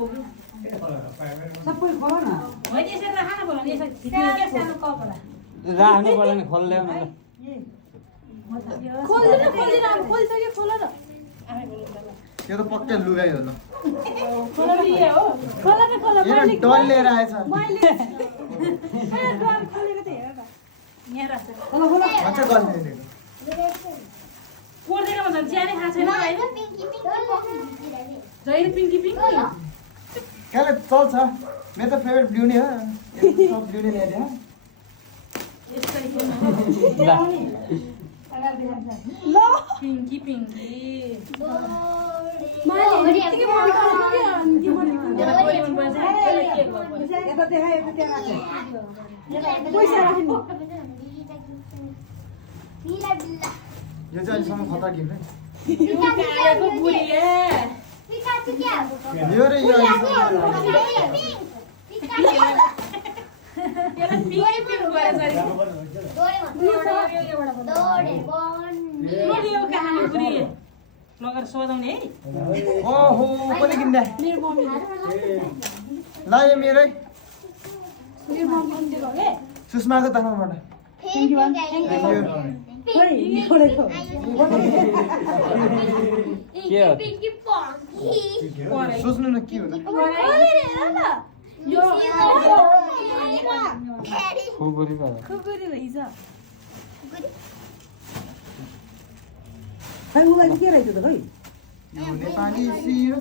सबै खोला न होइन यसरी राख्नु पर्यो नि यसरी थिच्नु के सानो कप होला राख्नु पर्यो नि खोल ल्याउनु खोल्दिन अब खोलिसक्यो खोल न यो त पक्कै लुगाइ हो ल खोल लिए हो खोल त खोल यो डल लिएर आएछ मैले ए द्वार खोलेको त हेर त यहाँ राख्छ खोला खोला भन्छ गर्दैन कोर्देको भन्छ ज्यानै खाएको छैन होइन जहिले पिङ्की पिङ्की क्या चल्छ मेरो त फेभरेट ब्लू नै हो सब ब्लू नै ल्याइदिए ल पिङ्की पिङ्की यता देखा यता त्यहाँ राख पैसा राख्नु यो चाहिँ अहिलेसम्म खतरा गेम है यो र यो लगेर सजाउने है ओहो पनि किन्दा ल यो मेरै सुषमाको तर्फबाट खोइ खोलेको सोच्नु न के हुन्छ खुकुरी पो खै मोबाइल के रहेछ त खै यो नेपाली सिरो